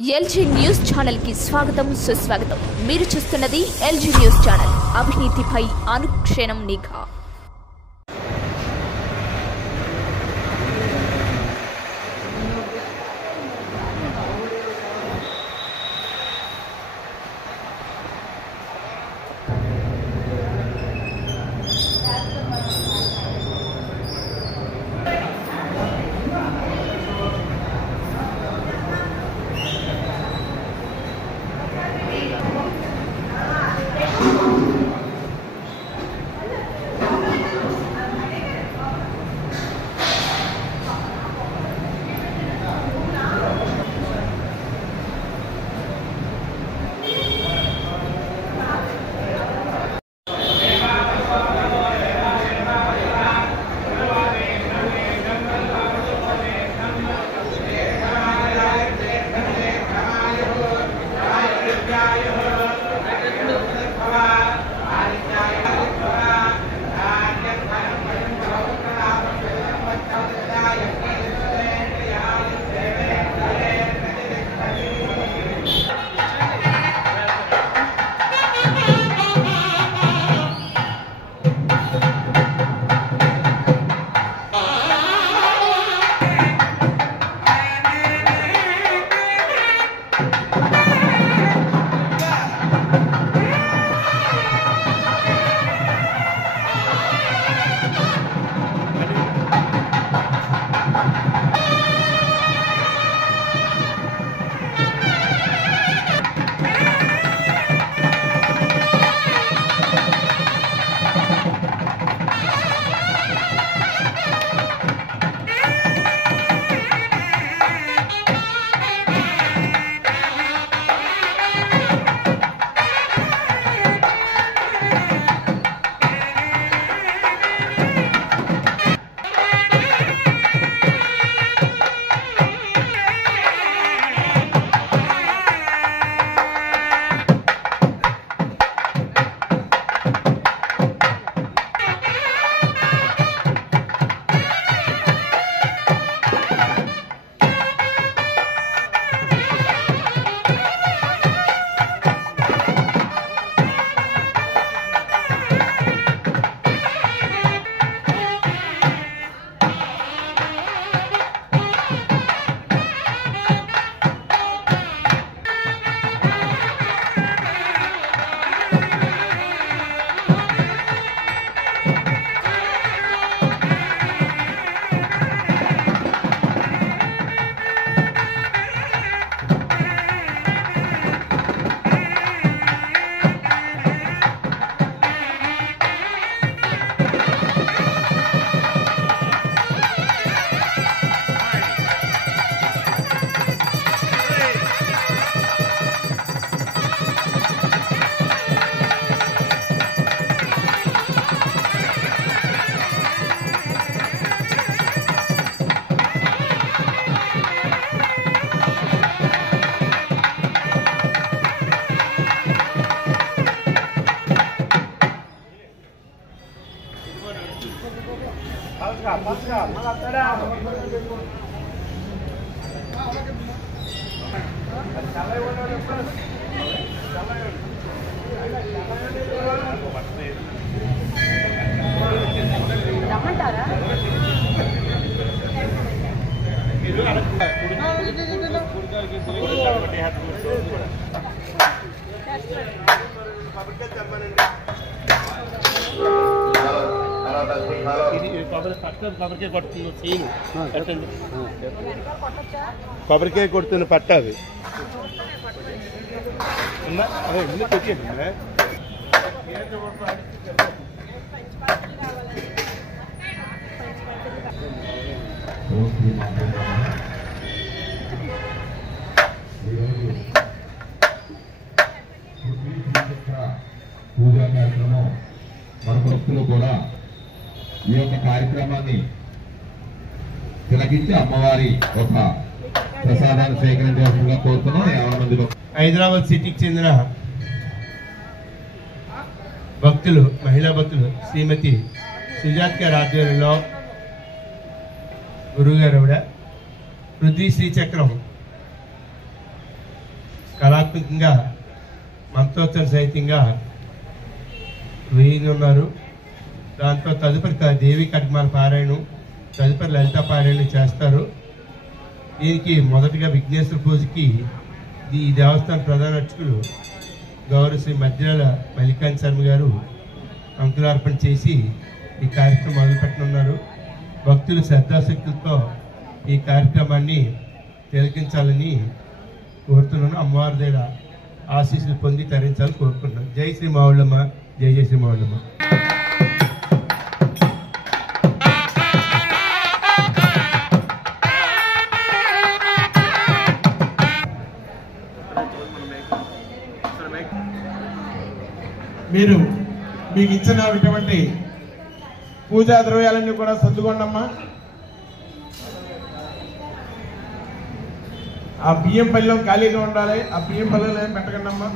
LG news channel కి స్వాగతం సుస్వాగతం। మీరు చూస్తున్నది ఎల్జీ న్యూస్ ఛానల్, అవినీతిపై అనుక్షణం నిఘా। కొబ్బరికాయ కొడుతున్న పట్ట అది పూజా కార్యక్రమం మన భక్తులు కూడా ఈ యొక్క కార్యక్రమాన్ని తిలకించి అమ్మవారి ఒక ప్రసాదాన్ని స్వీకరించవలసిందిగా కోరుతున్నాం। 50 మందిలో హైదరాబాద్ సిటీకి చెందిన భక్తులు, మహిళా భక్తులు శ్రీమతి సుజాత్ గారి ఆధ్వర్యంలో గురువు గారు ఆవిడ పృథ్వీ శ్రీచక్రం కళాత్మకంగా మంత్రోచ్చరణ సహితంగా వేయనున్నారు. దాంతో తదుపరి దేవి కట్మాల పారాయణం, తదుపరి లలిత పారాయణం చేస్తారు. దీనికి మొదటగా విఘ్నేశ్వర పూజకి ఈ దేవస్థాన ప్రధాన అర్చకులు గౌరవ శ్రీ మధ్యాల మల్లికాంత్ శర్మ గారు అంకురార్పణ చేసి ఈ కార్యక్రమం మొదలుపెట్టనున్నారు. భక్తులు శ్రద్ధాశక్తులతో ఈ కార్యక్రమాన్ని తిలకించాలని కోరుతున్నాను. అమ్మవారి దగ్గర ఆశీస్సులు పొంది తరించాలని కోరుకుంటున్నాను. జై శ్రీ మావుళ్ళమ్మ, జై జై శ్రీ మావుళ్ళమ్మ. మీరు మీకు ఇచ్చినటువంటి పూజా ద్రవ్యాలన్నీ కూడా సర్దుకోండమ్మా. ఆ బియ్యం పళ్ళెం ఖాళీగా ఉండాలి. ఆ బియ్యం పళ్ళెం ఏం పెట్టకండి అమ్మా.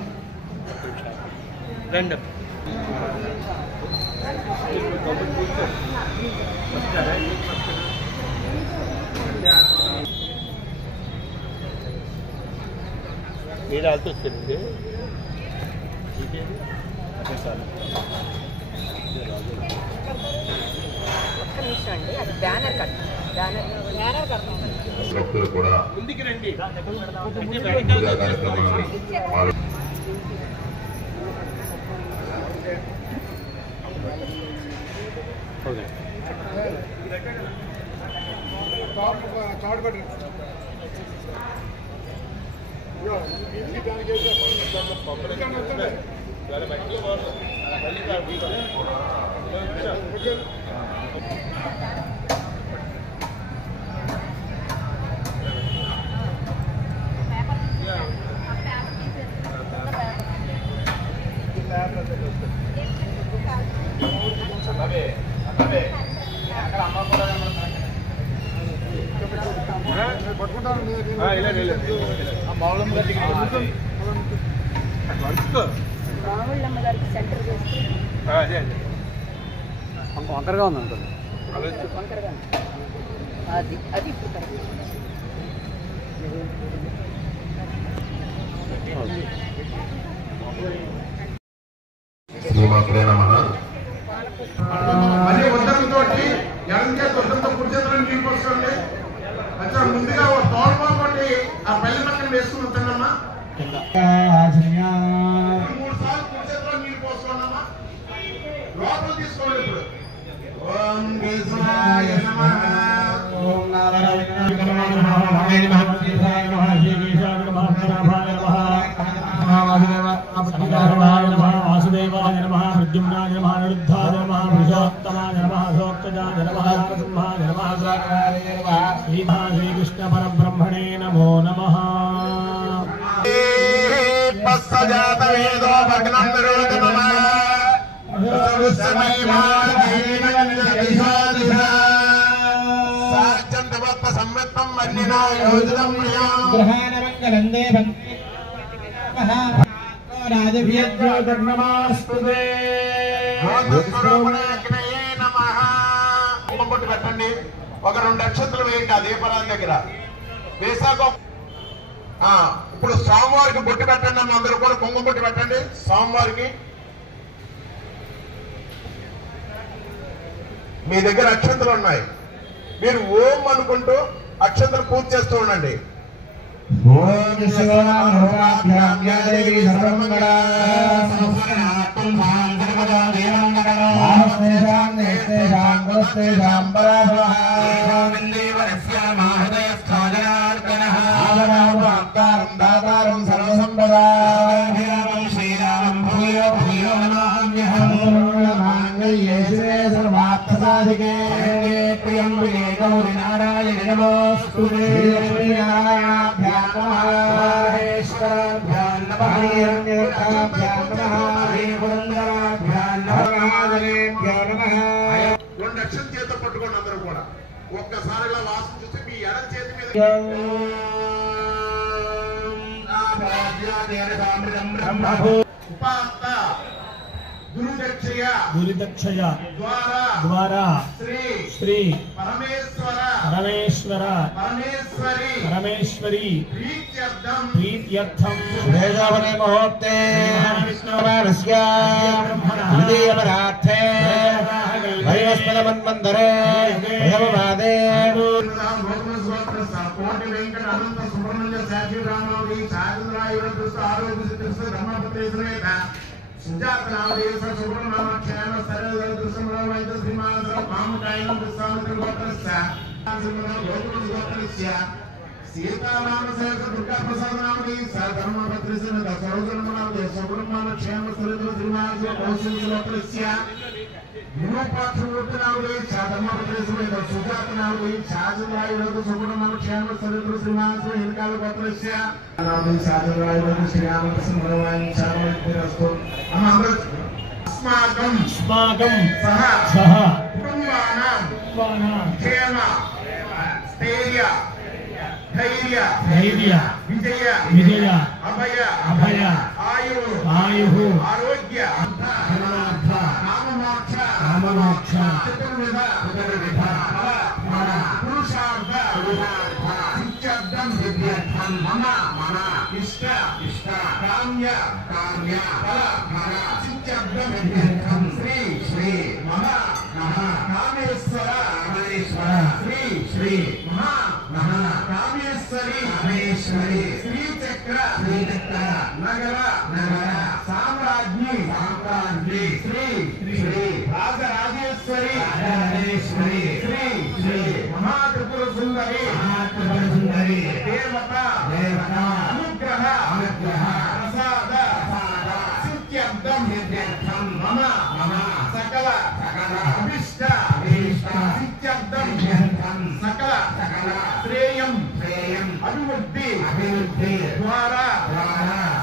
మీరు ఆల్తో వస్తుంది భక్తులు కూడా ముందుకు రండి. పూజా కార్యక్రమాన్ని మావుళ్ళమ్మ గారికి సెంటర్ చేస్తే వంకరగా ఉంది అనుకోండి. వంకరగా అది అది ఇప్పుడు కరెక్ట్. శ్రీమాత్రే నమః. మళ్ళీ ఉద్దరంతో ఎడంకే ఉద్దరంతో కుడి చేతులను నీళ్ళు పోసుకోండి. అచ్చా ముందుగా తోడుకోండి. ఆ పల్లె పక్కన వేసుకుని వద్దమ్మా. 3 సార్లు కుడి చేతిలో నీళ్ళు పోసుకోండమ్మా. లోపల తీసుకోండి. ఇప్పుడు ఓం కేశవాయ నమః. ఓం నారాయణాయ నమః. వాసుదేవాయ నమః. ప్రద్యుమ్నాయ నమః. నిరుద్ధాయ నమః. పురుషోత్తమాయ నమః. సోక్తజాయ నమః. సింహాయ నమః. శ్రీకృష్ణ పరబ్రహ్మణే నమో నమః. పెట్టండి. ఒక 2 అక్షంతలు వేయండి ఆ దీపారాధన దగ్గర వేసాక ఇప్పుడు స్వామివారికి బొట్టు పెట్టండి అమ్మ. అందరూ కూడా కుంకుమ బొట్టు పెట్టండి స్వామివారికి. మీ దగ్గర అక్షంతలు ఉన్నాయి. మీరు ఓం అనుకుంటూ అక్షంతలు పూజ చేస్తూ ఉండండి. ఓం లక్షం చేత పట్టుకోండి అందరూ కూడా. ఒక్కసారి ఇలా వాసన చూస్తే మీ ఎడం చేతి మీద ఉపాత్త గురుదక్షయ ద్వారా శ్రీ పరమేశ్వరి ప్రీత్యర్థం వేదావనే ముహూర్తే విష్ణుమానస్య ద్వితీయపరార్థే వైవస్పదమన్వంతరే ప్రథమపాదే కోటి వెంకట అనంత సుబ్రహ్మణ్య శాఖీ రామావళి సాగంద్రాయుడు ఆరోగ్య సిద్ధ ధర్మపత్రి సమేత సుజాతనావళి సుబ్రహ్మణ్య క్షేమ సరళ దృశ్యంలో వైద్య శ్రీమాన్ మామకాయనం దృశ్యామిత్ర గోత్రస్య గోత్రస్య సీతారామ సేవ దుర్గా ప్రసాద నామది ధర్మపత్రి సమేత సరోజనమనావళి సుబ్రహ్మణ్య క్షేమ సరళ శ్రీమాన్ గోత్రస్య ధర్మపత్రి ధర్మపత్రి సమేత సుజాతనావళి సాగంద్రాయుడు సుబ్రహ్మణ్య క్షేమ సరళ శ్రీమాన్ హింకాల గోత్రస్య సాగంద్రాయుడు శ్రీరామకృష్ణ చామస్తు अस्माकं सह कुटुंबानां क्षेम स्थैर्य धैर्य विजय अभय आयुः आरोग्य काममोक्ष चतुर्विध पुरुषार्थ सिद्ध्यर्थं मम इष्ट काम्य फल सिद्ध्यर्थं श्री मम कामेश्वर श्री मम कामेश्वरी श्रीचक्र नगर साम्राज्ञी श्री राजराजेश्वरी श्री महात्रिपुर सुंदरी देवता अनुग्रह प्रसाद सिद्ध्यर्थं मम सकल अभिष्ट सिद्ध्यर्थं सकल श्रेयं अभिवृद्धि द्वारा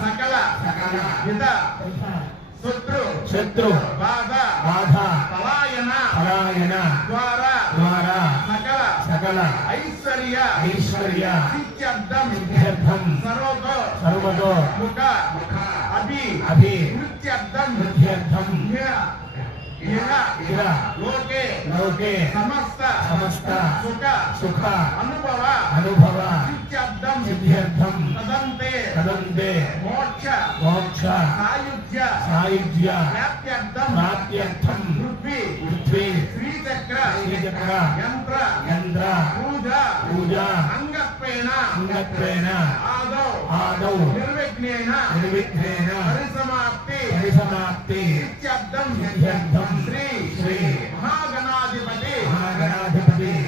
सकल हित शत्रु बाधा पलायन द्वारा सकल ऐश्वर्य सिद्ध्यर्थं सर्वतो मुख अभिवृद्ध्यर्थं लोके समस्त सुख अनुभव सिद्ध्यर्थं तदन्ते मोक्ष सायुज्य प्राप्त्यर्थं पृथ्वी श्रीचक्र यंत्र पूजा अंगत्वेन आदौ निर्विघ्नेन परिसमाप्ति सिद्ध्यर्थं श्री महागणाधिपति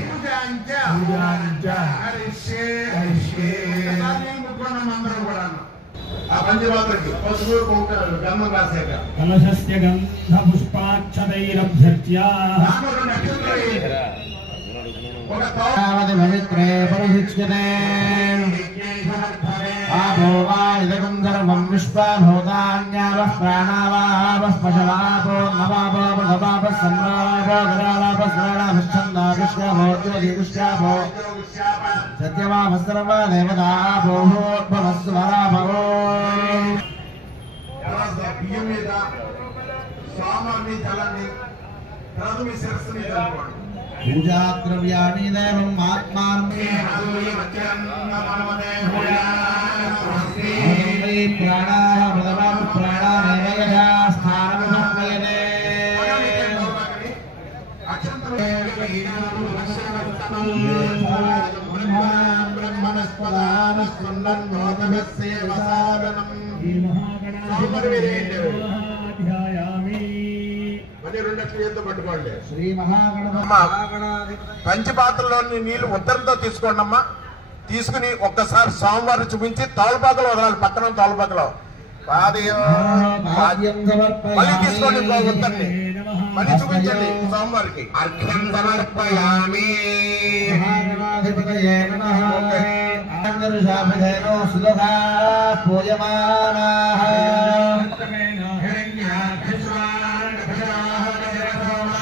पूजांच हरिष्ये मंत्र కూడా ఆ పంచమాత్రకి పసుపు కుంకుమ గంధం రాశాక కలశస్య గంధ పుష్పాక్షతైరభ్యర్చ్య ఒక తావది పవిత్రే పరిశిచ్యతే ఆపో వా ఇదకం సర్వం విశ్వభూతాన్యావః ప్రాణావాపః పశవాపో నవాపో ప్రథమాపః సంభ్రావాపో గరావాపః స్మరణాభిశ్చందాభిష్యాపో జ్యోతిభిష్యాపో సత్యవాపః సర్వా దేవతాపో భూర్భువస్వరాపో బియ్యం మీద స్వామి జలాన్ని ప్రథమి శిరస్సుని జరుపుకోండి పూజాద్రవ్యాణి దేవం ఆత్మానం ప్రాణాః ప్రథమం ప్రాణానేవయా స్థానం సమయనే పట్టుకోండి శ్రీ మహాగణపతి పంచపాత్రలోని నీళ్లు ఉత్తరంతో తీసుకోండి అమ్మా. తీసుకుని ఒక్కసారి స్వామివారిని చూపించి తాళపాకలో వదలాలి. పక్కన తాళపాకలో మళ్ళీ తీసుకోండి. ఉత్తర్ని మళ్ళీ చూపించండి స్వామివారికి. అర్ఘ్యం సమర్పయామి. మహాగణాధిపతయే నమః. ఆంధ్రశాపధేనో సులభా పూజమానాః.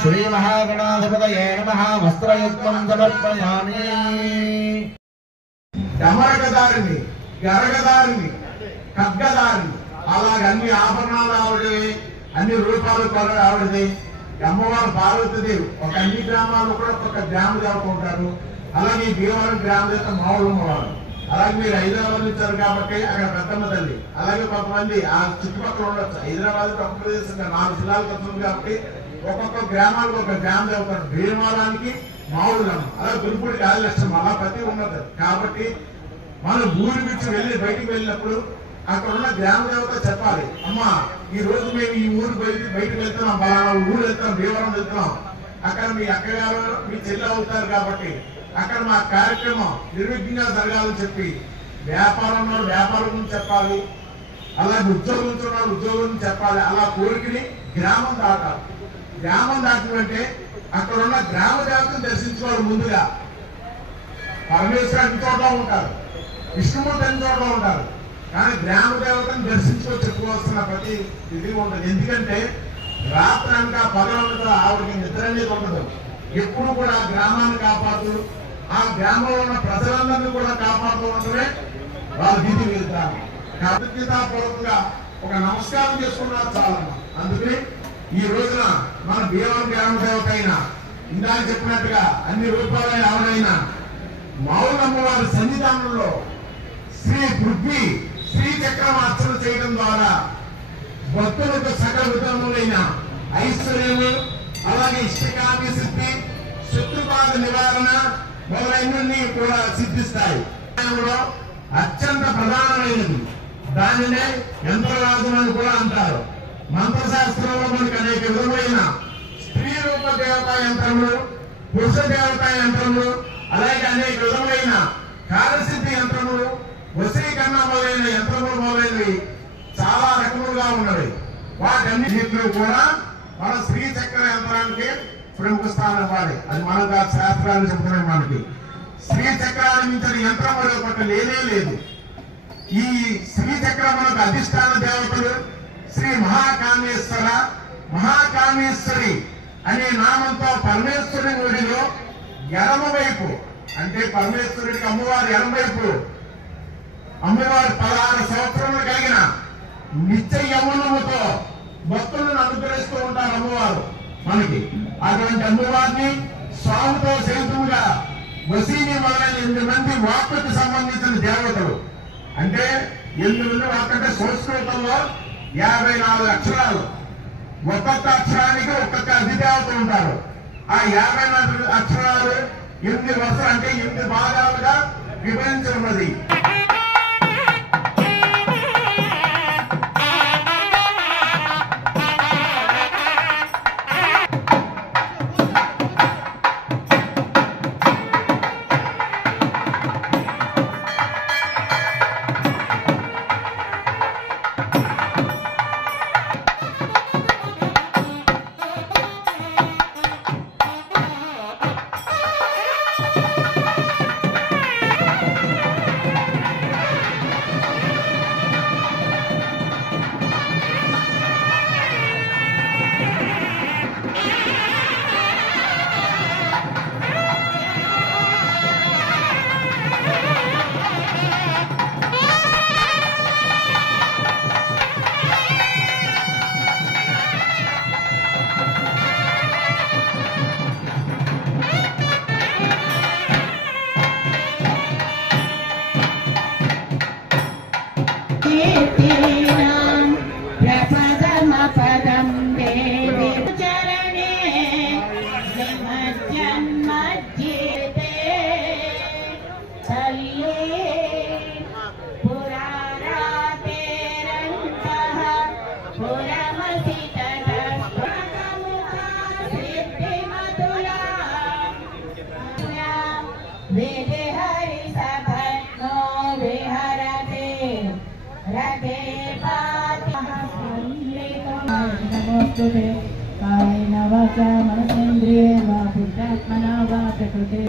శ్రీ మహాగణాధిపతయే నమః. వస్త్రయుగ్మం సమర్పయామి. డమరకదారిని, గరగదారిని, ఖడ్గదారిని అలాగే అన్ని ఆభరణాలు ఆవిడ అన్ని రూపాలు కూడా ఆవిడది. అమ్మవారు పార్వతీదేవి ఒక అన్ని గ్రామాల్లో కూడా ఒక్కొక్క గ్రామ దేవత ఉంటారు. అలాగే భీమవరం గ్రామ దేవత మావులమ్మవారు. అలాగే మీరు హైదరాబాద్ వచ్చారు కాబట్టి అక్కడ పెద్దమ్మ తల్లి. అలాగే కొంతమంది ఆ చుట్టుపక్కల ఉండొచ్చు. హైదరాబాద్ ఒక ప్రదేశంగా 4 జిల్లాలకు వస్తుంది కాబట్టి ఒక్కొక్క గ్రామాలకు ఒక గ్రామ దేవత. భీమవరానికి మావులమ్మ, అలాగే గురుపూడి ఆదిలక్ష్మి, అలా ప్రతి ఉన్నది. కాబట్టి మనం ఊరి నుంచి బయటికి వెళ్ళినప్పుడు అక్కడ ఉన్న గ్రామ దేవత చెప్పాలి, అమ్మా ఈ రోజు మేము ఈ ఊరు బయటకు వెళ్తున్నాం, బలానా ఊరు వెళ్తాం, భీమవరం వెళ్తున్నాం, అక్కడ మీ అక్కగారు మీ చెల్లి అవుతారు కాబట్టి అక్కడ మా కార్యక్రమం నిర్విఘ్నంగా జరగాలని చెప్పి, వ్యాపారంలో వ్యాపారం చెప్పాలి, అలాగే ఉద్యోగం ఉద్యోగం చెప్పాలి. అలా కోరికని గ్రామం దాటాలి. గ్రామం దాటాలంటే అక్కడ ఉన్న గ్రామ దేవతను దర్శించుకోవాలి. ముందుగా పరమేశ్వరుడు అన్ని చోట్ల ఉంటారు, విష్ణుమూర్తి అన్ని చోట్ల ఉంటారు, కానీ గ్రామ దేవతను దర్శించుకొని చెప్పుకోవాల్సిన ప్రతి ఇది ఉంటుంది. ఎందుకంటే రాత్రి అనగా పగలనగా ఆవిడకి నిద్ర అనేది ఉండదు. ఎప్పుడు కూడా గ్రామాన్ని కాపాడుతూ ఆ గ్రామంలో ఉన్న ప్రజలందరినీ కూడా కాపాడుతూ ఉండడమే వాళ్ళ విధి వెళ్తారు. కృతజ్ఞతాపూర్వకంగా ఒక నమస్కారం చేసుకున్నారు చాలా. అందుకని ఈ రోజున మన భీమవరం గ్రామ దేవత అయినా ఇందాక చెప్పినట్టుగా అన్ని రూపాలైన ఆవిడైనా మావులమ్మవారి సన్నిధానంలో శ్రీ పృథ్వీ శ్రీచక్రం అర్చన చేయడం ద్వారా భక్తులకు సకల విధములైన ఐశ్వర్యము, అలాగే ఇష్టకామి సిద్ధి, శత్రుపాద నివారణ మొదలైనన్ని కూడా సిద్ధిస్తాయి. అత్యంత ప్రధానమైనది దానినే యంత్రరాజం అని కూడా అంటారు. మంత్రశాస్త్రంలో మనకు అనేక విధమైన స్త్రీ రూప దేవతా యంత్రములు, పురుష దేవతా యంత్రములు, అలాగే అనేక విధమైన కార్యసిద్ధి యంత్రములు, వశీకరణ మొదలైన యంత్రములు మొదలైనవి చాలా రకములుగా ఉన్నవి. వాటన్నిటిలో కూడా మన శ్రీచక్ర యంత్రానికి ప్రముఖ స్థానం ఇవ్వాలి. అది మనం కాదు, శాస్త్రాలు చెబుతున్నాయి మనకి. శ్రీచక్రాన్ని మించిన యంత్రం ఒకటి లేనే లేదు. ఈ శ్రీచక్రములకు అధిష్టాన దేవతలు శ్రీ మహాకామేశ్వర, మహాకామేశ్వరి అనే నామంతో పరమేశ్వరుని గుడిలో ఎడమ వైపు, అంటే పరమేశ్వరుడికి అమ్మవారి ఎడమ వైపు అమ్మవారి 16 సంవత్సరములు కలిగిన నిత్య యవ్వనముతో భక్తులను అనుగ్రహిస్తూ ఉంటారు అమ్మవారు మనకి. అటువంటి అమ్మవారిని స్వామితో సైతముగా వసీని మొదలైన 8 మంది వాక్కుకు సంబంధించిన దేవతలు. అంటే 8 మంది వాక్ అంటే సంస్కృతంలో 54 అక్షరాలు. ఒక్కొక్క అక్షరానికి ఒక్కొక్క అధిదేవత ఉంటారు. ఆ 54 అక్షరాలు 8 వరుసలు అంటే 8 భాగాలుగా విభజించి ఉన్నది. कायेन वाचा मनसेन्द्रियेण वा बुद्ध्यात्मना वा प्रकृते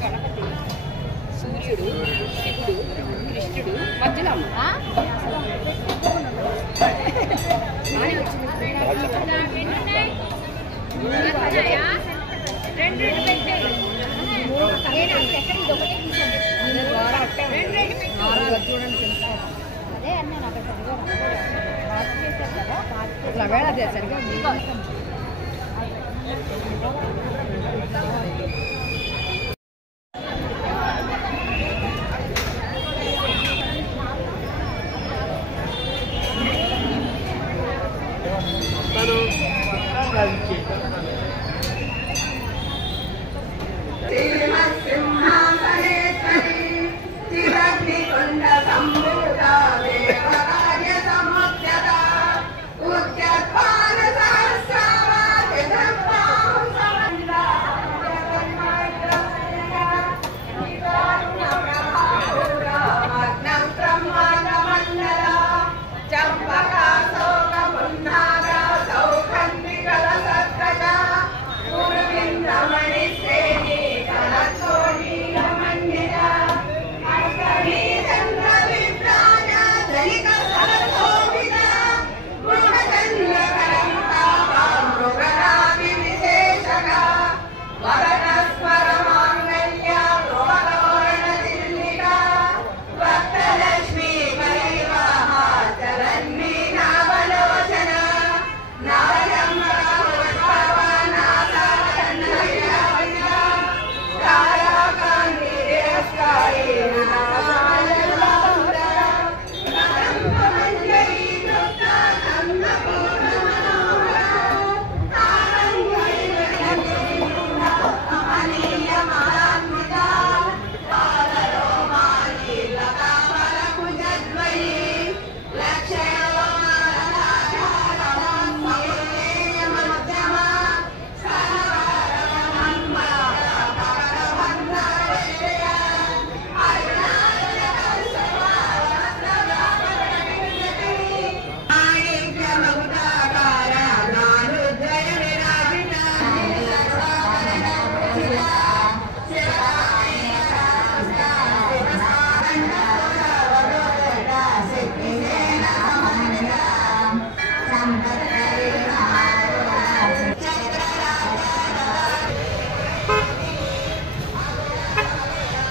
గణపతి, సూర్యుడు, శివుడు, కృష్ణుడు, మధ్యలో అదే అన్న నాకు సరిగా అదే సరిగా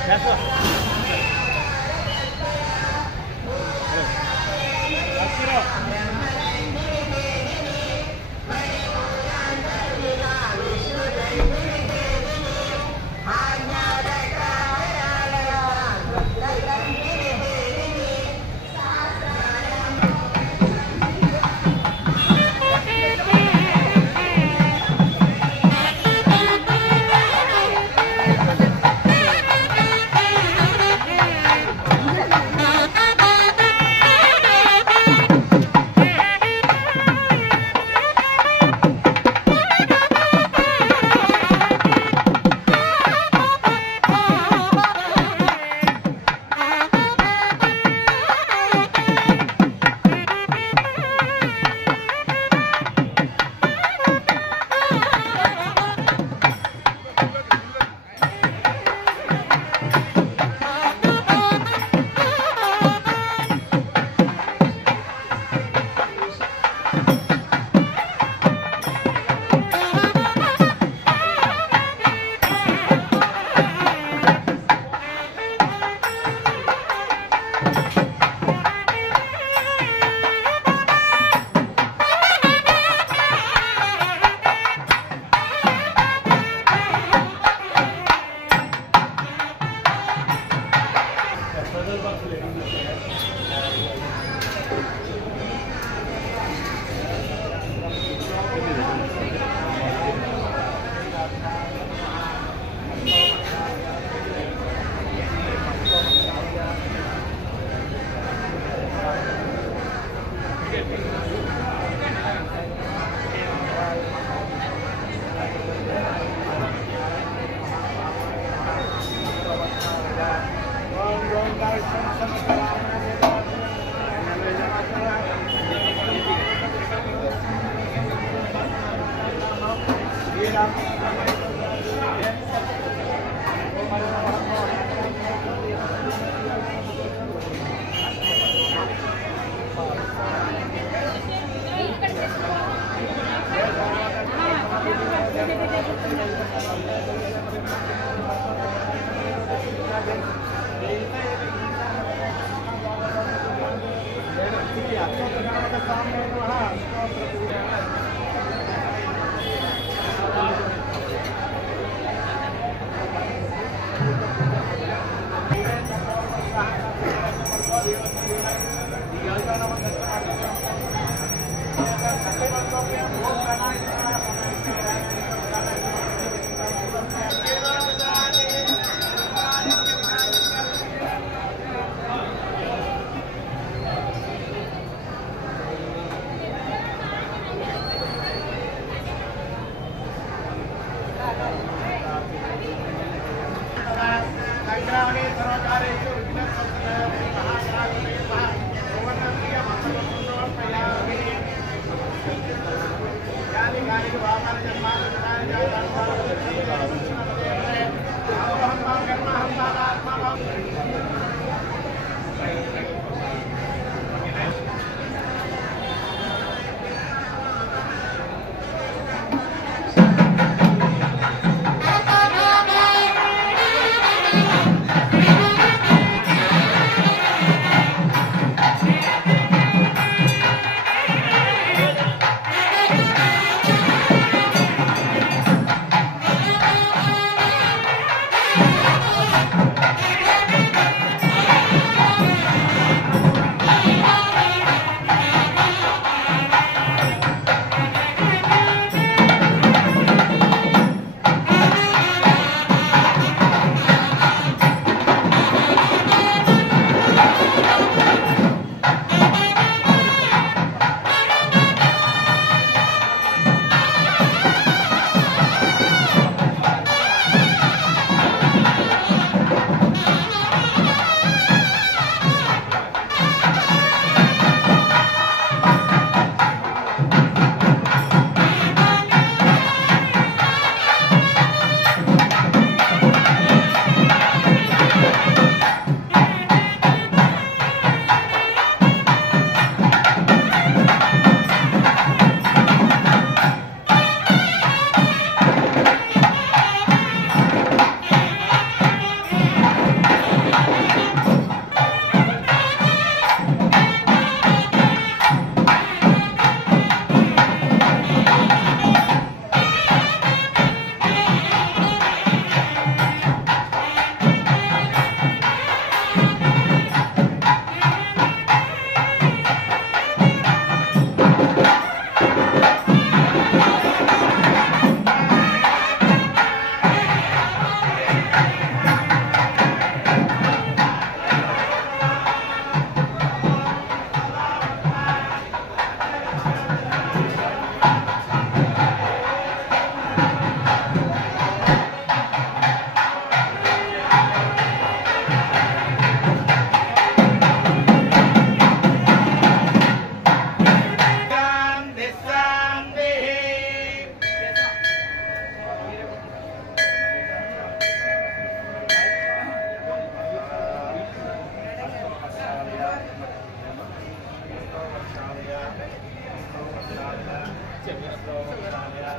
Thank you.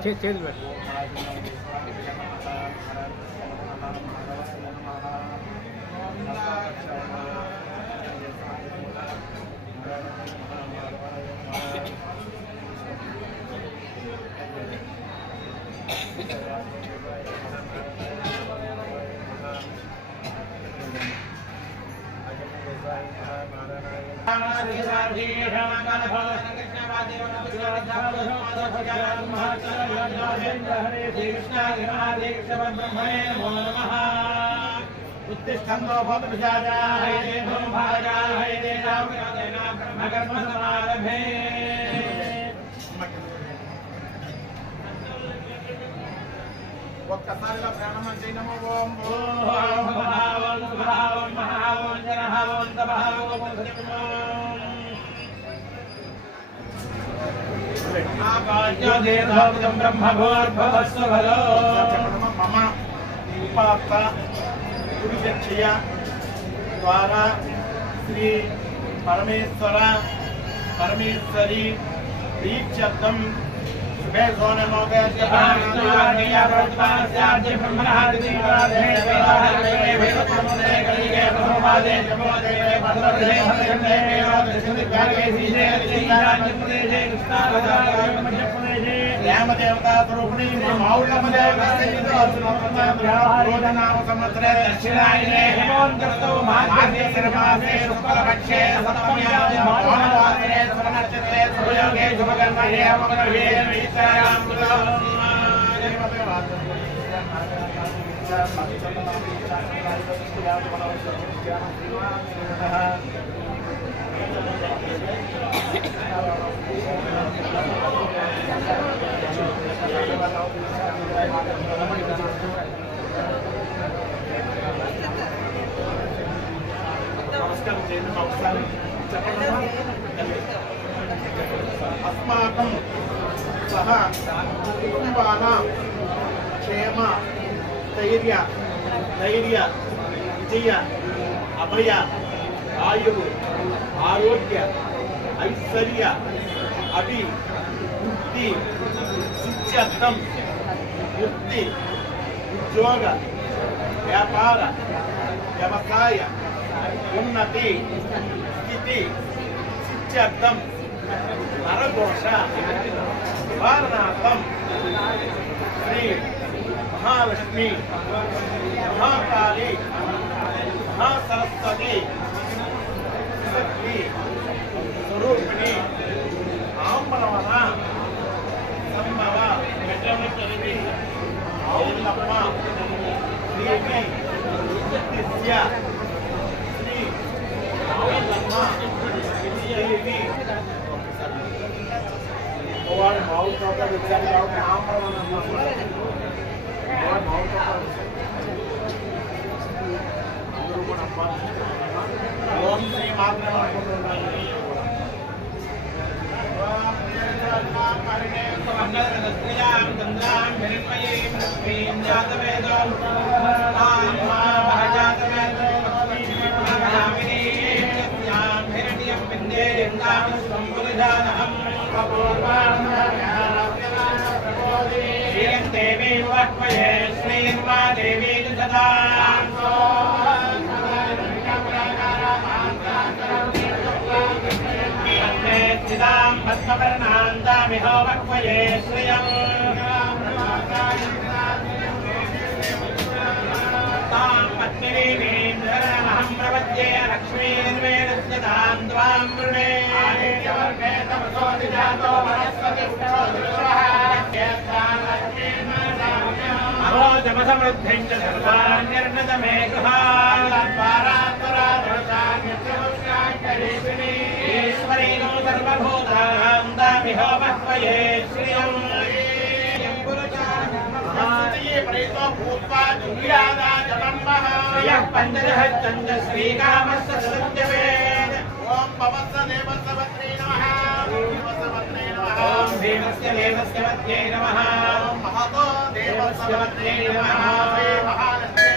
చేతులు పెట్టు. उत्तिष्ठन्तो भवद्विजाः हयते धूमभागाः हयते ब्रह्मकर्मसमारभे ఒక్కసారిగా ప్రాణమం చేయనమో ఓం ఓం భావం భావం మహావం జనహావం తభావం మమ ఉపాత్త గురుచక్షయ ద్వారా శ్రీ పరమేశ్వర పరమేశ్వరి దీక్షర్థం శుభే సోనమోదయ దేవతా స్వరూపిణి మౌళమ నామ సంవత్సరే దక్షిణాయనే హేమంతర్తో మాఘమాసే శుక్లపక్షే సప్తమ్యాం వాసరే సువర్ణనక్షత్రే శుభయోగే శుభకర్మణే అమరవే अस्माकं सह कुटुंबानां क्षेम धैर्य विजय अभय आयु आरोग्य ऐश्वर्य अभिवृद्धि सिद्ध्यर्थं वृत्ति उद्योग व्यापार व्यवसाय उन्नति स्थिति सिद्ध्यर्थं नरघोष निवारणार्थं श्री महालक्ष्मी महाकाली महासरस्वती शक्ति स्वरूपिणी आंबलवना संभव औलप्प देवी नित्य श्री औलप्प देवी ఓం శ్రీ మాత్రం देवी वक्मये श्रीर्मा देवी सदा स्थितां पद्मवर्णान्तामिहो वक्मये श्रियम् तां पद्मिनीं शरणमहं प्रपद्ये लक्ष्मीर्वेदस्य तां त्वां वृणे आदित्यवर्गे तमसो निजातो अहोजमसमृद्धिं च सर्वाण्यर्णतमे ईश्वरेणो सर्वभूतानां दामिहो वह्वये श्रियम् श्रियः पञ्चदः चन्द्र श्रीकामस्य सत्यवेद ॐ भवस्य देवस्य वत्रे नमः ॐ देवस्य देवस्य वत्रे नमः ॐ महतो देवस्य वत्रे नमः श्री महालक्ष्मी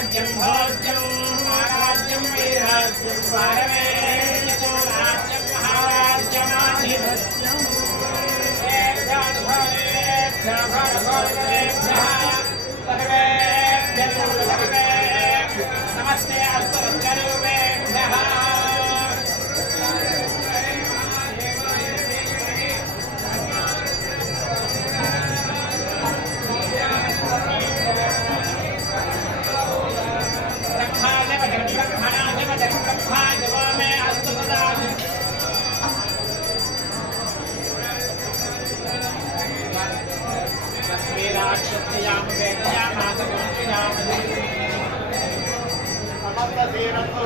राज्यं भोज्यं राज्यं वैराज्यं वारवेतो राज्यं महाराज्यमाधिपत्यं नमस्ते अस्तुभ्यः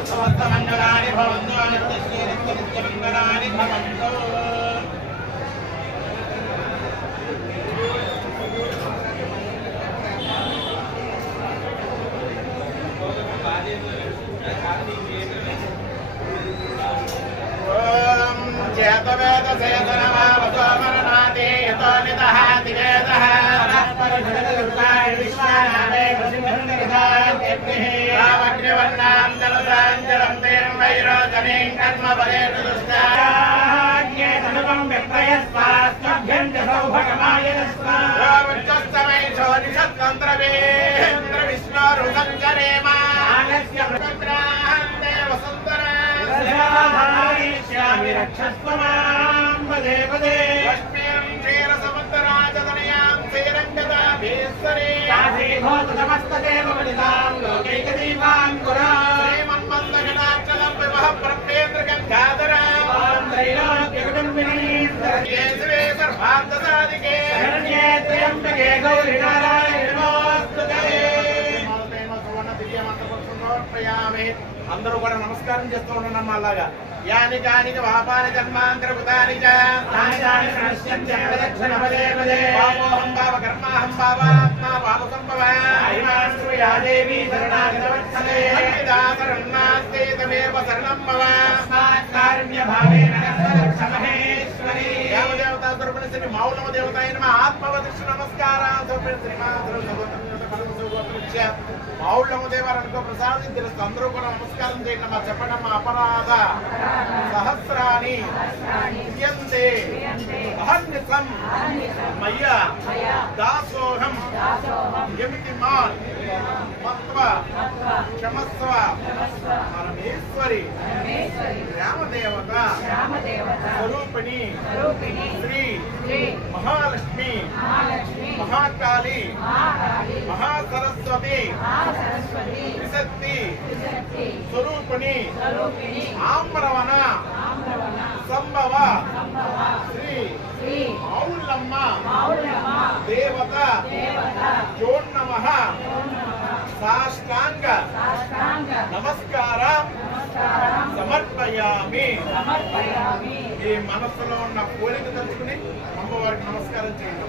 समस्त मंगलानि भवन्तु नित्य मंगलानि भवन्तु ओम जयतवेद सेतनमावसोमरनादि यतो नितः दिवेदः परषदुर्गाय विश्वानादे वसिन्धरिदाद्यग्निः रावग्निवर्णां जलसाञ्जलं तेन वैरोचनीं कर्मफलेषु दुष्टाज्ञे तनुवं व्यप्रयस्वास्त्वभ्यं च सौभगमायनस्वा रावृत्तस्तमैषो निषत्तन्त्रवेन्द्र विष्णोरुसञ्चरेमा आगस्य प्रतग्राहन्ते वसुन्धरा श्यामि रक्षस्व मां पदे पदे लक्ष्मीं क्षीरसमुद्रराजतनयां श्रीरङ्गदाभीश्वरे काशीभूत समस्तदेवमनितां लोकैकदीपाङ्कुरा श्रीमन्मन्दगणाचलं विवह ब्रह्मेन्द्रगङ्गाधरां त्रैलोक्यकुटुम्बिनीं केशवे सर्वार्थसाधिके शरण्ये त्र्यम्बके गौरि नारायणि नमोऽस्तुते అందరూ కూడా నమస్కారం చేస్తూ ఉన్నాం. అలాగా యాని కాని వాపాని జన్మాంతరభూతాని చ తాని తాని నశ్యంతి ప్రదక్షిణ పదే పదే పాపోహం పాప కర్మాహం పాపాత్మా పాప సంభవ ఐమాస్తు యా దేవి శరణాగతవత్సలే దాసరణాస్తే తమేవ శరణం భవ స్మాత్ కారుణ్య భావేన రక్షమహేశ్వరి దేవతా స్వరూపిణి శ్రీ మౌలమ దేవతాయ నమః ఆత్మవదృష్టి నమస్కారం స్వరూపిణి శ్రీమాతృ సగోత్ర మౌళ్ళము దేవాలనుకో ప్రసాదించిన అందరూ కూడా నమస్కారం చేయండి అమ్మా. చెప్పండి అమ్మా. అపరాధ సహస్రాని క్రియంతే అహర్నిశం మయ్య దాసోహం యమితి మాన్ మత్వ క్షమస్వ పరమేశ్వరి రామదేవత స్వరూపిణి శ్రీ మహాలక్ష్మి మహాకాళి మహాసరస్వతి విశక్తి స్వరూపిణి ఆమ్రవణ సంభవ శ్రీ మౌళ్ళమ్మ దేవత జోన్నమః సాష్టాంగ నమస్కారం సమర్పయామి. ఈ మనస్సులో ఉన్న కోరిక తలుచుకుని అమ్మవారికి నమస్కారం చేయండి.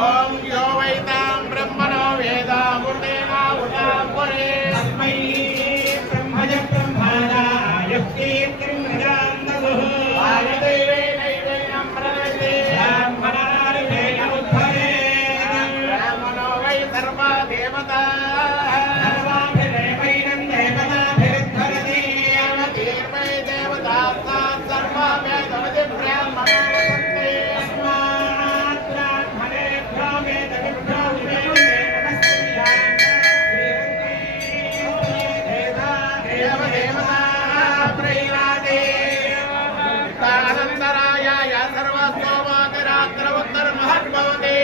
ఓం యో వైతాం బ్రహ్మణో వేదామృతేనావృతాం పురే తస్మై బ్రహ్మజ బ్రహ్మాయ కీర్తిం ప్రజాంతః ఆయదైవే నైవేయం ప్రదదే బ్రహ్మణారివేయ ఉద్ధరే బ్రహ్మణో వై సర్వా దేవతా సర్వాభిదేవైనం దేవతాభిరుద్ధరతి తీర్వై దేవతా సర్వా వేదవతి బ్రాహ్మణో వసంతే ఆనందరాయ సర్వస్తోమాతిరాత్రవత్తర మహద్భవతే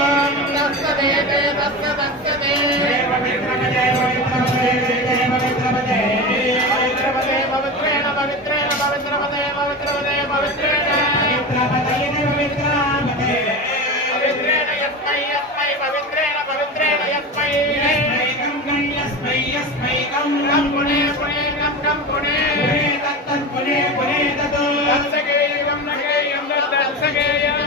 ఓం తస్సదేతే తస్సదే పవిత్రేణ పవిత్రేణ పవిత్రవదే పవిత్రవదే పవిత్రేణ పవిత్రేణ యస్మై యస్మై పవిత్రేణ పవిత్రేణ యస్మై కం పుణే పుణే కం పుణే తత్తన్ పుణే పుణే తతో తత్సగేయం నగేయం తత్సగేయం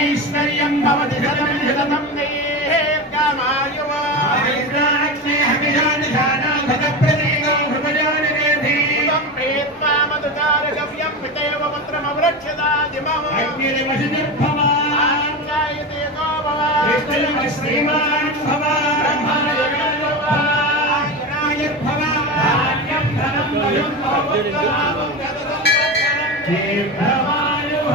ఐశ్వర్యం భవతి శతం శతం దీర్ఘమాయుః ఆయుర్దాగ్నే హవిషానిషానాధ ప్రతీకో హృదయానిరేధీవం ప్రీత్వా మధుకారగవ్యం పితేవ పుత్రమవృక్షదాజిమం అగ్నిర్వశిర్భవ ఆంగాయతే గో భవ శ్రీమాన్ భవ బ్రహ్మణయోర్భవ ఆయుర్భవ ధాన్యం ధనం వయం భవత్వాం గతసం దీర్ఘమాయుః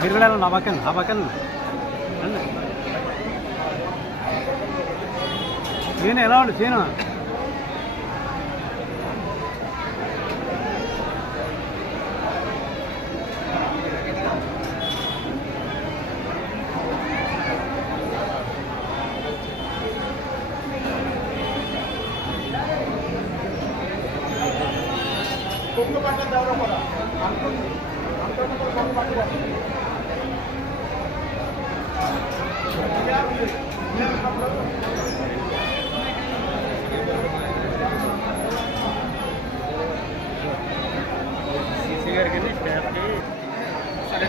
బిర్రడాలు నా పక్కన నేను ఎలా ఉండు చేయను కుక్కు పట్ల దౌర కూడా అంటుంది అంటుంది కుక్కు పట్ల సీసీ గారికి స్టాఫ్కి సరే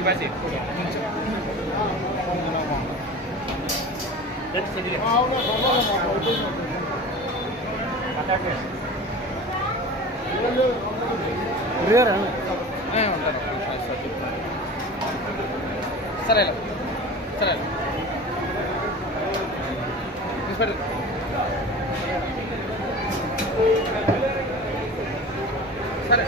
పాసి ఉంటారు సరే సరే సరే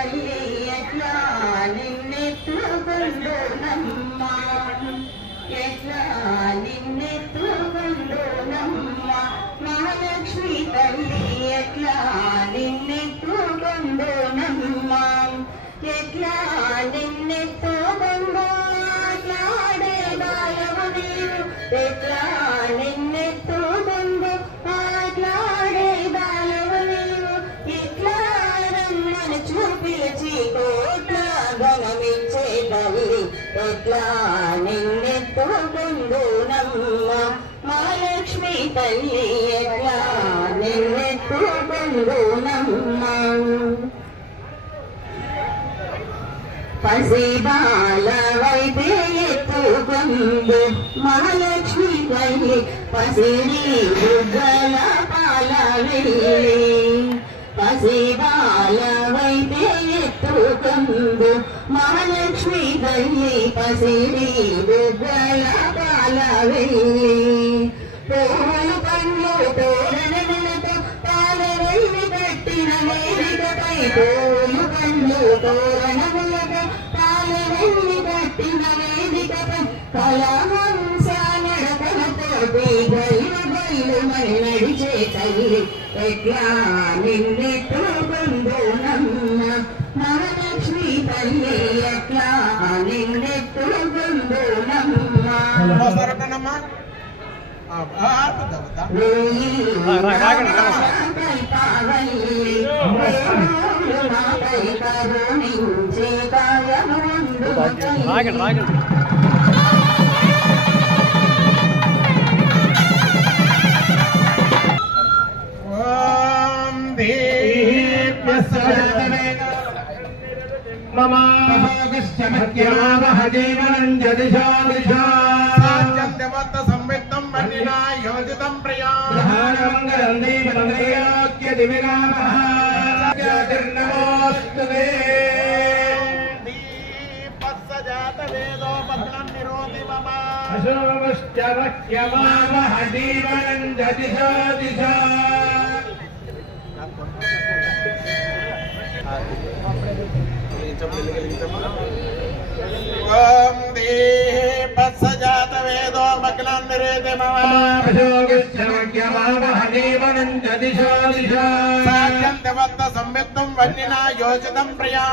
తల్లి ఎట్లా నిన్నెత్తుకుందునమ్మా ఎట్లా నిన్నెత్తుకుందునమ్మా మహాలక్ష్మి తల్లి ఎట్లా నిన్నెత్తుకుందునమ్మా ఎట్లా నిన్నెత్తుకుందు ఆట్లాడే బాలవు నీవు ఎట్లా నిన్నెత్తుకుందు ఆట్లాడే బాలవు నీవు ఇట్లా రమ్మని చూపించి కోట్ల ఘనమిచ్చే తల్లి ఎట్లా నిన్నెత్తుకుందునమ్మా మహాలక్ష్మి తల్లి ఎట్లా నిన్నెత్తుకుందునమ్మా పసిబాలవైతే ఎత్తుకుందు మహాలక్ష్మి తల్లి పసిడి బుగ్గల పాలవెల్లి పసిబాలవైతే ఎత్తుకుందు మహాలక్ష్మి తల్లి పసిడి బుగ్గల పాలవెల్లి పూలు పండ్లు తోరణములతో పాలవెల్లి కట్టిన వేదికపై పూలు పండ్లు తోరణములతో పాలవెల్లి కట్టిన వేదికపై కళహంస నడకలతోటి గల్లు గల్లుమని నడిచే తల్లి ఎట్లా నిన్నెత్తుకుందునమ్మా మహాలక్ష్మి తల్లి ఎట్లా నిన్నెత్తుకుందునమ్మా సంవిత్తం వన్నినా యోజితం ప్రియా నమోస్తుతే దీపస్సజాత వేదో పద్మం నిరోధి మమ అశోభశ్చవక్యమావహ జీవనం జదిశో దిశా ఓం దీపస్సజాత వేదో మగ్నం నిరోధి మమ అశోభశ్చవక్యమావహ జీవనం జదిశో దిశా సాధ్యంతవత్త సంవిత్తం వన్నినా యోజితం ప్రియా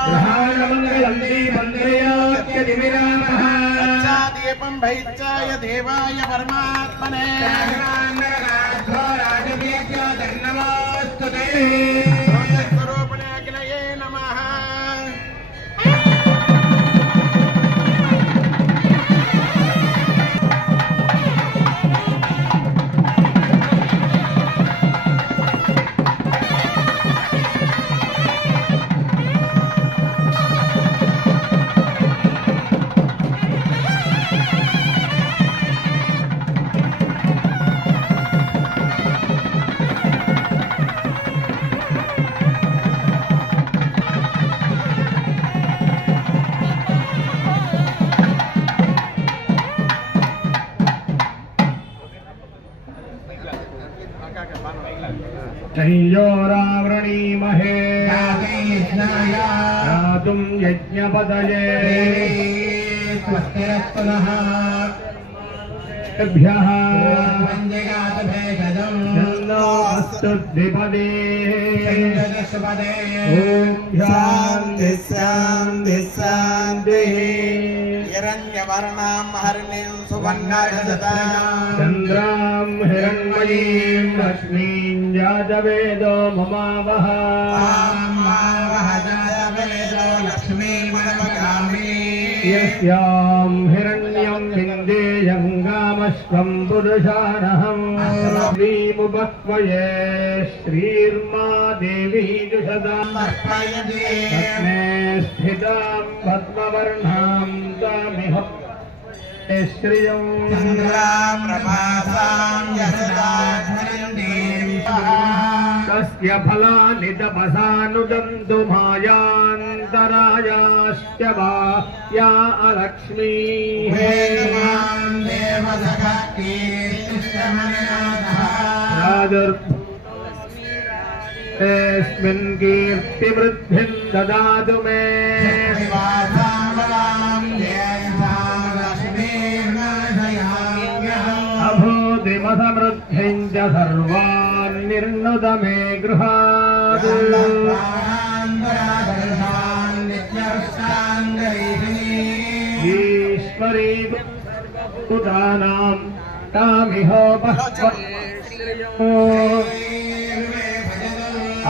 దీపం భైత్యాయ దేవాయ పరమాత్మనే స్వరూపిణే అఖిలయే నమః संयोरावृणीमहे दातुं यज्ञपदये स्वस्तिरस्तुनः भ्यः अस्तु द्विपदे ॐ शान्ति शान्ति शान्तिः हिरण्यवर्णां हरिणीं सुवर्णरजतां चन्द्रां हिरण्मयीं लक्ष्मीं जातवेदो ममावह जातवेदो लक्ष्मीं मनमगामि यस्यां हिरण्यं विन्देयं गामश्वं पुरुषानहं श्रीमुपह्वये श्रीर्मा देवी जुषदां रत्ने स्थितां पद्मवर्णां तामिह श्रियं चन्द्रां प्रभासां यशदाध्वरन्तीं तस्य फलानि तपसानुदन्तु मायान्तरायाश्च वा या अलक्ष्मीः तस्मिन् कीर्तिवृद्धिं ददातु मे अभूतिमसमृद्धिं च सर्वान् निर्नुद मे गृहात् ईश्वरी सर्वभूतानां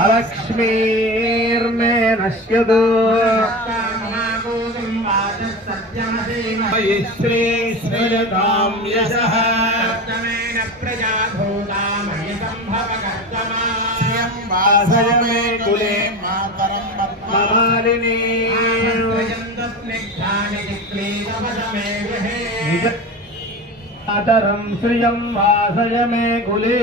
अलक्ष्मीर्मे नश्यतु श्री सृजतां यशः वासय मे कुले मालिनी अतरं श्रियं वासय मे कुले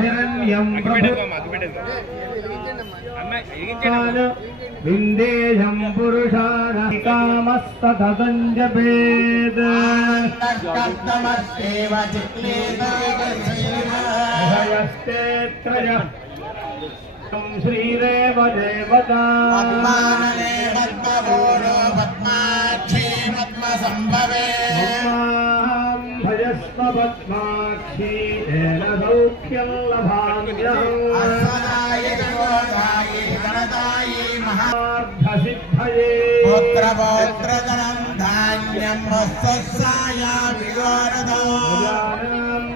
हिरण्यं विन्देयं पुरुषाणां कामस्ततं जपेत् भयस्तेत्रयः श्रीरेव देवता भजस्व पद्माक्षी येन सौख्यं लभाम्यसिद्धये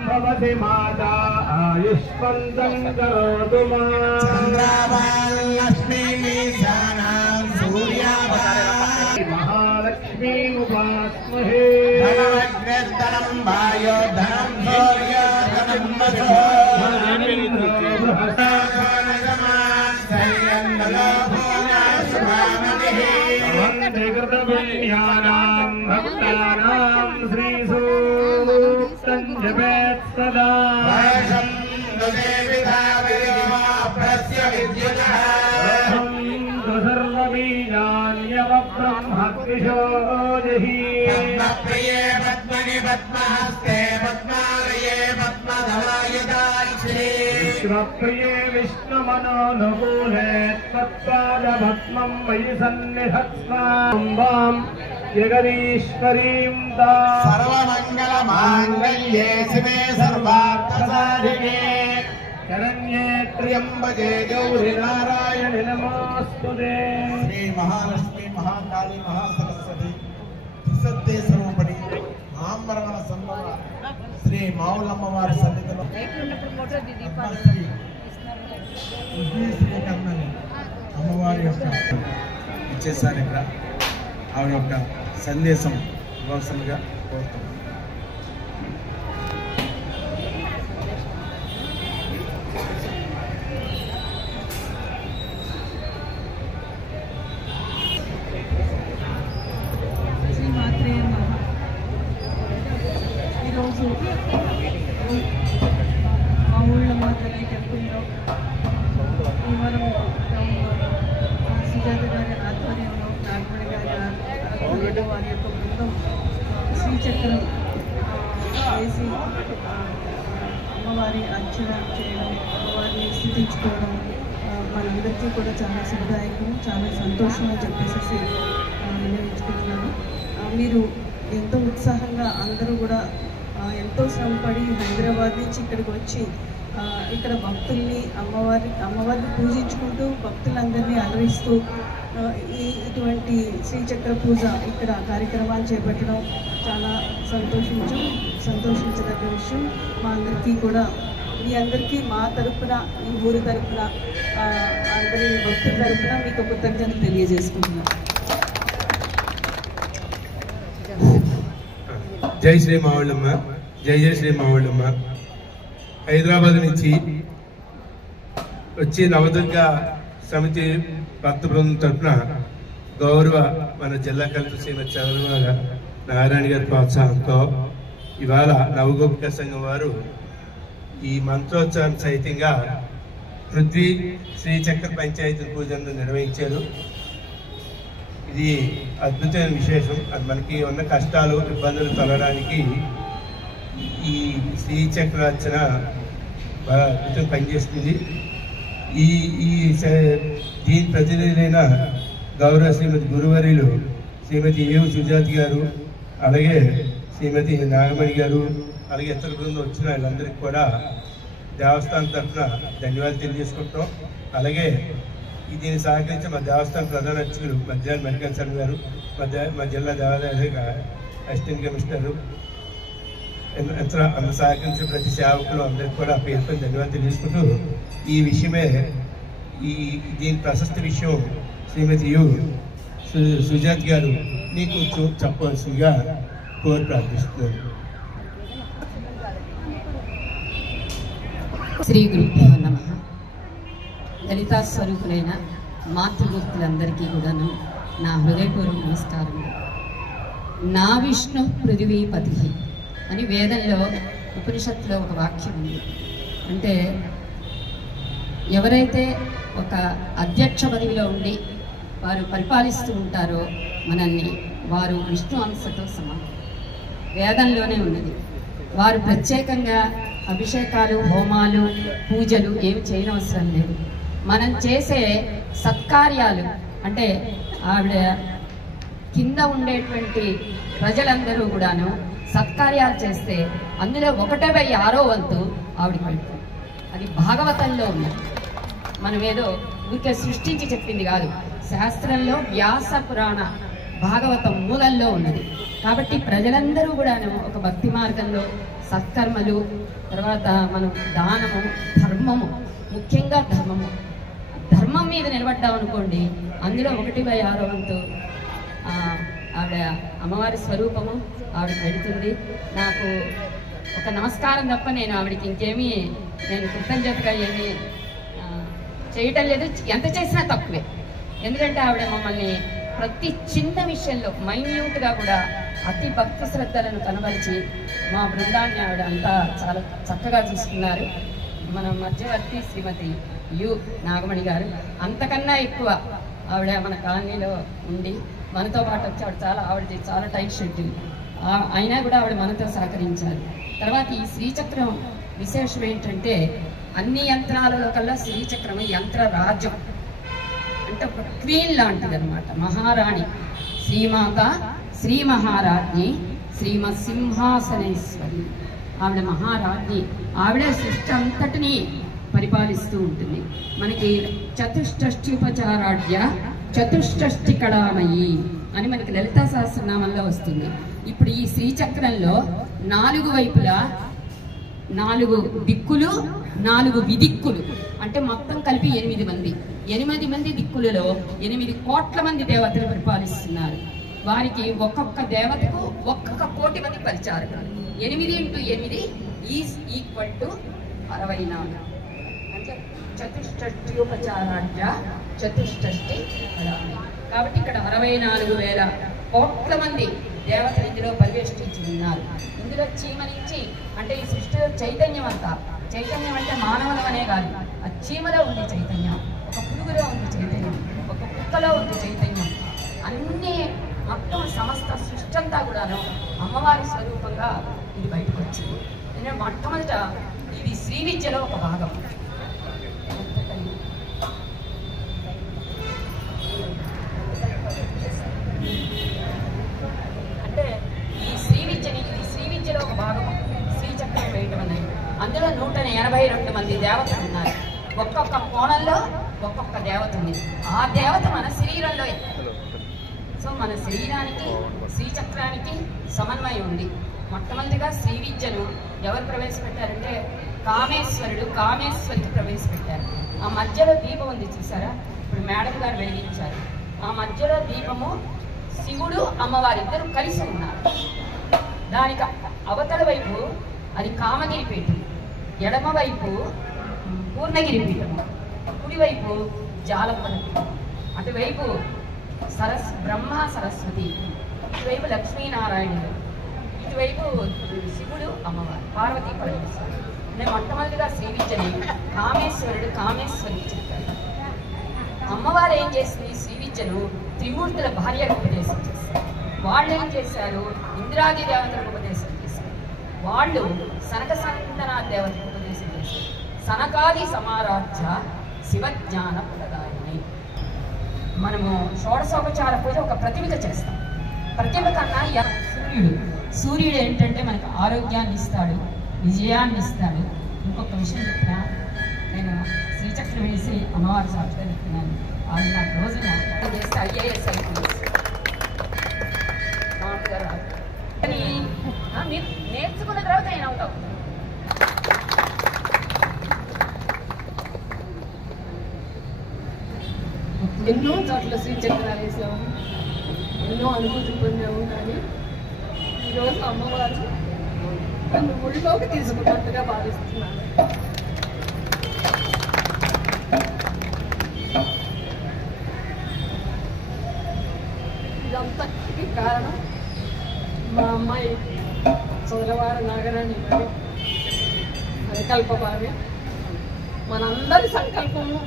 भवति माता आयुष्मन्तं करोतु महालक्ष्मी उपास्महे धनं वायो धनं सौर्य धनं कृतपुण्यानां भक्तानां श्रीसूक्तं जपेत् सदा सर्वबीजान्यवब्रह्मद्विषोजहि प्रिये पद्मनि पद्महस्ते पद्मालये पद्मधरायदाक्षे विश्वप्रिये विष्णुमनोनुकूले त्वत्पादपद्मं मयि सन्निधत्स्वां जगदीश्वरीं सर्वमङ्गलमाङ्गल्ये शिवे सर्वार्थसाधिके शरण्ये त्र्यम्बके गौरि नारायणि नमोऽस्तुते श्री महालक्ष्मी महाकाली महासरस्वती त्रिसत्य स्वरूपिणी ఆంబరవన సంభవ శ్రీ మావులమ్మవారి సన్నిధిలో అమ్మవారి యొక్క ఇచ్చేసారు ఇక్కడ ఆవిడ యొక్క సందేశం ఇవ్వాల్సిందిగా కోరుతున్నాం. ఈరోజు మా ఊళ్ళో మాత్రమే టెంపుల్లో భీమవరం సుజాత గారి ఆధ్వర్యంలో నాగమణి గారి ఆధ్వర్యంలో వారి యొక్క బృందం శ్రీచక్రం వేసి అమ్మవారి అర్చన చేయడం అమ్మవారిని స్థుతించుకోవడం మనందరికీ కూడా చాలా శుభదాయకం, చాలా సంతోషం అని చెప్పేసి నిర్ణయించుకుంటున్నాను. మీరు ఎంతో ఉత్సాహంగా అందరూ కూడా ఎంతో శ్రమపడి హైదరాబాద్ నుంచి ఇక్కడికి వచ్చి ఇక్కడ భక్తుల్ని అమ్మవారిని పూజించుకుంటూ భక్తులందరినీ అలరిస్తూ ఇటువంటి శ్రీచక్ర పూజ ఇక్కడ కార్యక్రమాలు చేపట్టడం చాలా సంతోషించదగ్గ విషయం. మా అందరికీ కూడా మీ అందరికీ మా తరపున ఈ ఊరి తరపున అందరి భక్తుల తరపున మీకు కృతజ్ఞతలు తెలియజేసుకుంటున్నాం. జై శ్రీ మావుళ్ళమ్మ, జై జై శ్రీ మావుళ్ళమ్మ. హైదరాబాద్ నుంచి వచ్చి నవదుర్గ సమితి భక్త బృందం తరఫున గౌరవ మన జిల్లా కలెక్టర్ శ్రీమతి చంద్రబాబు నారాయణ గారి ప్రోత్సాహంతో ఇవాళ నవగోపిక సంఘం వారు ఈ మంత్రోత్సవం సహితంగా పృథ్వీ శ్రీచక్ర పంచాయతీ పూజను నిర్వహించారు. ఈ ఇది అద్భుతమైన విశేషం. అది మనకి ఉన్న కష్టాలు ఇబ్బందులు తొలగడానికి ఈ శ్రీచక్రార్చన బాగా అద్భుతం పనిచేస్తుంది. ఈ ఈ దీని ప్రతినిధులైన గౌరవ శ్రీమతి గురువర్యులు శ్రీమతి ఏవు సుజాత గారు, అలాగే శ్రీమతి నాగమణి గారు, అలాగే ఇతర బృందం వచ్చిన వీళ్ళందరికీ కూడా దేవస్థానం తరఫున ధన్యవాదాలు తెలియజేసుకుంటాం. అలాగే దీన్ని సహకరించిన మా దేవస్థానం ప్రధాన అర్చకులు మధ్యాహ్న మల్లికార్జున గారు, మా జిల్లా దేవాలయ అసిస్టెంట్ కమిషనరు, అంత సహకరించిన ప్రతి సేవకులు అందరికీ కూడా పేరుపై ధన్యవాదాలు తెలియజేసుకుంటూ ఈ విషయమే దీని ప్రశస్త విషయం శ్రీమతి యు సుజాత్ గారు నీకు చెప్పవలసిందిగా కోరి ప్రార్థిస్తున్నారు. శ్రీ గురుభ్యో నమః. లలితా స్వరూపులైన మాతృమూర్తులందరికీ కూడాను నా హృదయపూర్వక నమస్కారం. నా విష్ణు పృథివీపతి అని వేదంలో ఉపనిషత్తులో ఒక వాక్యం ఉంది. అంటే ఎవరైతే ఒక అధ్యక్ష పదవిలో ఉండి వారు పరిపాలిస్తూ ఉంటారో మనల్ని, వారు విష్ణు అంశతో సమానం. వేదంలోనే ఉన్నది. వారు ప్రత్యేకంగా అభిషేకాలు, హోమాలు, పూజలు ఏమి చేయనవసరం లేదు. మనం చేసే సత్కార్యాలు అంటే ఆవిడ కింద ఉండేటువంటి ప్రజలందరూ కూడాను సత్కార్యాలు చేస్తే అందులో 1/6 వంతు ఆవిడకి వెళ్తుంది. అది భాగవతంలో ఉన్నది. మనం ఏదో ఊరికే సృష్టించి చెప్పింది కాదు. శాస్త్రంలో వ్యాస పురాణ భాగవతం మూలంలో ఉన్నది. కాబట్టి ప్రజలందరూ కూడాను ఒక భక్తి మార్గంలో సత్కర్మలు, తర్వాత మనం దానము, ధర్మము, ముఖ్యంగా ధర్మం మీద నిలబడ్డాం అనుకోండి, అందులో 1/6 వంతు ఆవిడ అమ్మవారి స్వరూపము ఆవిడకి వెళుతుంది. నాకు ఒక నమస్కారం తప్ప నేను ఆవిడకి ఇంకేమీ నేను కృతజ్ఞతగా ఏమీ చేయటం లేదు. ఎంత చేసినా తక్కువే. ఎందుకంటే ఆవిడ మమ్మల్ని ప్రతి చిన్న విషయంలో మైన్యూట్గా కూడా అతి భక్తి శ్రద్ధలను కనబరిచి మా బృందాన్ని ఆవిడ అంతా చాలా చక్కగా చూసుకున్నారు. మన మధ్యవర్తి శ్రీమతి యు నాగమణి గారు అంతకన్నా ఎక్కువ ఆవిడ మన కాలనీలో ఉండి మనతో పాటు వచ్చి ఆవిడది చాలా టైట్ షెడ్యూల్ అయినా కూడా ఆవిడ మనతో సహకరించారు. తర్వాత ఈ శ్రీచక్రం విశేషం ఏంటంటే అన్ని యంత్రాలలో కల్లా శ్రీచక్రం యంత్ర రాజ్యం అంటే ఒక క్వీన్ లాంటిది అనమాట. మహారాణి, శ్రీమాత, శ్రీ మహారాజ్ఞి, శ్రీమత్ సింహాసనేశ్వరి. ఆవిడ మహారాజ్ఞి. ఆవిడ సృష్టి అంతటిని పరిపాలిస్తూ ఉంటుంది. మనకి చతుష్టష్ట్యుపచారాఢ్య చతుష్టష్టి కళామయి అని మనకి లలితా సహస్రనామంలో వస్తుంది. ఇప్పుడు ఈ శ్రీచక్రంలో 4 వైపులా 4 దిక్కులు, 4 విదిక్కులు అంటే మొత్తం కలిపి 8 మంది. 8 మంది దిక్కులలో 8 కోట్ల మంది దేవతలు పరిపాలిస్తున్నారు. వారికి ఒక్కొక్క దేవతకు ఒక్కొక్క కోటి మంది పరిచారకులు. 8 × 8 ఈజ్ ఈక్వల్ టు 64. అంటే చతుష్టష్ట్యుపచారాఢ్య చతుష్టష్టి కళామయి. కాబట్టి ఇక్కడ 64,000 కోట్ల మంది దేవతలు ఇందులో పరివేష్టించి ఉన్నారు. ఇందులో చీమ నుంచి అంటే ఈ సృష్టిలో చైతన్యం అంతా, చైతన్యం అంటే మానవులమనే కాదు, ఆ చీమలో ఉంది చైతన్యం, ఒక పురుగులో ఉంది చైతన్యం, ఒక కుక్కలో ఉంది చైతన్యం. అన్నీ మొత్తం సమస్త సృష్టి అంతా కూడాను అమ్మవారి స్వరూపంగా ఇది బయటకు వచ్చింది. నేను మొట్టమొదట ఇది శ్రీ విద్యలో ఒక భాగం. అంటే ఈ శ్రీ విద్యలో ఒక భాగం శ్రీచక్రం వేయటం అనేది. అందులో 182 మంది దేవతలు ఉన్నారు. ఒక్కొక్క కోణంలో ఒక్కొక్క దేవత ఉంది. ఆ దేవత మన శరీరంలో. సో మన శరీరానికి శ్రీచక్రానికి సమన్వయం ఉంది. మొట్టమొదటిగా శ్రీ విద్యను ఎవరు ప్రవేశపెట్టారంటే కామేశ్వరుడు, కామేశ్వరికి ప్రవేశపెట్టారు. ఆ మధ్యలో దీపం ఉంది చూసారా, ఇప్పుడు మేడం గారు వెలిగించారు. ఆ మధ్యలో దీపము శివుడు, అమ్మవారి ఇద్దరు కలిసి ఉన్నారు. దానికి అవతల వైపు అది కామగిరి పీఠం, ఎడమ వైపు పూర్ణగిరి పీఠం, కుడివైపు జాలపద పీఠం, అటువైపు బ్రహ్మ సరస్వతి, ఇటువైపు లక్ష్మీనారాయణుడు, ఇటువైపు శివుడు, అమ్మవారు, పార్వతీ పరమేశ్వరుడు. నేను మొట్టమొదటిగా శ్రీ విద్యని కామేశ్వరుడు కామేశ్వరికి చెప్పాడు. అమ్మవారు ఏం చేసింది, శ్రీ విద్యను త్రిమూర్తుల భార్యకు ఉపదేశం చేశారు. వాళ్ళు ఏం చేశారు? ఇంద్రాది దేవతలకు ఉపదేశం చేశారు. వాళ్ళు సనక సంతన దేవతలకు ఉపదేశం చేశారు. సనకాది సమారాధ్య శివజ్ఞాన ప్రదాయిని. మనము షోడశోపచార పూజ ఒక ప్రతిభగా చేస్తాం. ప్రతిభ కన్నా సూర్యుడు ఏంటంటే మనకు ఆరోగ్యాన్ని ఇస్తాడు, విజయాన్ని ఇస్తాడు. ఇంకొక విషయం చెప్పినా, నేను శ్రీచక్రం వేసి అమ్మవారి సాక్షిగా చెప్తున్నాను. వాళ్ళు నాకు రోజున చేస్తే IAS అయిపోయింది. మామూలుగా రాదు. కానీ మీరు నేర్చుకున్న తర్వాత నేను అవుతాం. ఎన్నో చోట్ల శ్రీచక్రాలు వేసాము, ఎన్నో అనుభూతి పొందాము. కానీ ఈరోజు అమ్మవారు నన్ను ఒళ్ళోకి తీసుకున్నట్టుగా భావిస్తున్నాను. ఇదంతకి కారణం మా అమ్మాయి సోదరవాడ నాగరాణి గారి సంకల్ప భావ్య. మనందరి సంకల్పము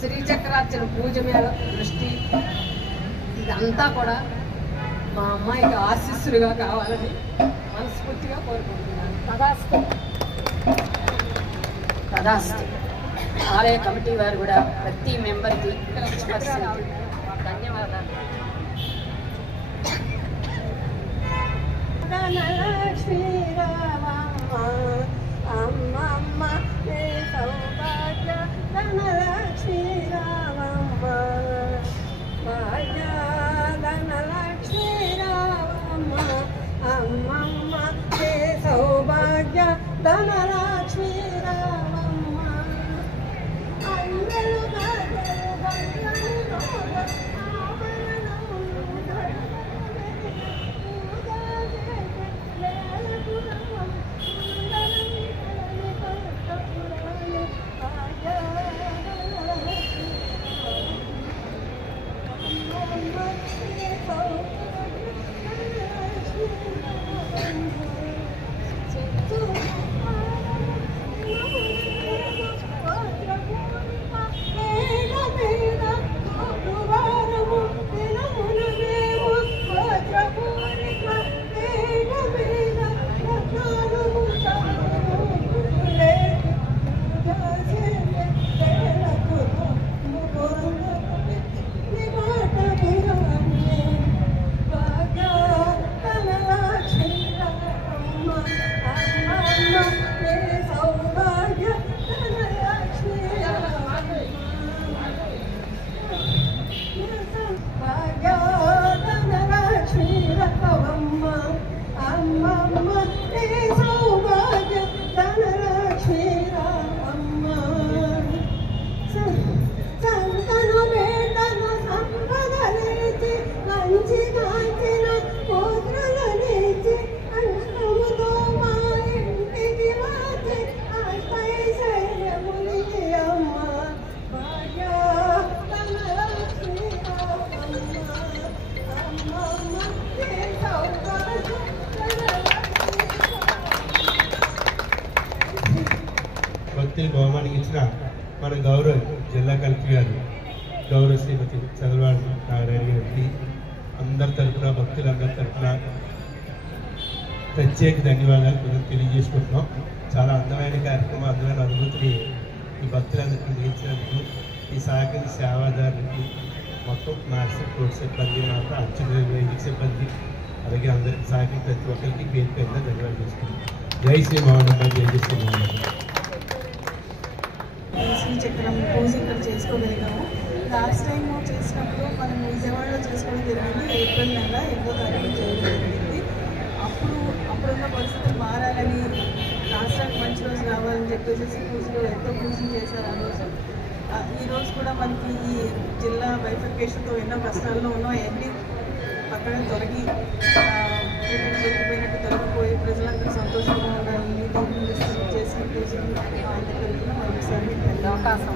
శ్రీచక్రార్చన పూజ మీద దృష్టి. ఇదంతా కూడా మా అమ్మాయికి ఆశీస్సులుగా కావాలని మనస్ఫూర్తిగా కోరుకుంటున్నాను. తదాస్తు. ఆలయ కమిటీ వారు కూడా ప్రతి మెంబర్కి ధన్యవాదాలు. ధనలక్ష్మీ రామమ్మ అమ్మమ్మ నీ సౌభాగ్య ధనలక్ష్మీ రామమ్మ భాగ్య ధనలక్ష్మీ రామమ్మ అమ్మమ్మ నీ సౌభాగ్య ధనలక్ష్మీ రామమ్మ అందరూ భక్తులు బహుమానికి ఇచ్చిన మన గౌరవ జిల్లా కలెక్టర్ గారు గౌరవ శ్రీమతి చంద్రబాబు నారాయణ గారికి అందరి తరఫున భక్తులందరి తరఫున ప్రత్యేక ధన్యవాదాలు మనం తెలియజేసుకుంటున్నాం. చాలా అందమైన కార్యక్రమం, అందమైన అనుభూతిని ఈ భక్తులందరికీ నేర్చినందుకు ఈ సహకరి సేవాదారులకి మొత్తం నర్సింగ్ కోర్టు సిబ్బంది, మాత్రం అర్చన వైదిక సిబ్బంది, అలాగే అందరికీ సహకరి ప్రతి ఒక్కరికి పేరు పేరున ధన్యవాదాలు చేసుకుంటాం. జై శ్రీ మోహన్, జై జై శ్రీ మోహన్. శ్రీచక్రం పూజ ఇక్కడ చేసుకోగలిగాము. లాస్ట్ టైం చేసినప్పుడు మనం విజయవాడలో చేసుకోవడం జరిగింది. ఏప్రిల్ నెల 8వ తారీఖు చేయడం జరిగింది. అప్పుడున్న పరిస్థితులు మారాలని, రాష్ట్రానికి మంచి రోజు రావాలని చెప్పేసి పూజలు ఎంతో పూజలు చేశారు ఆ రోజు. ఈ రోజు కూడా మనకి ఈ జిల్లా బైఫర్కేషన్తో ఎన్నో కష్టాల్లో ఉన్నాం. అవన్నీ పక్కన తొలగి దొరికిపోయినట్టు తొలగిపోయి ప్రజలందరూ సంతోషంగా ఉండాలని చేసిన పూజలు మరొకసారి అవకాశం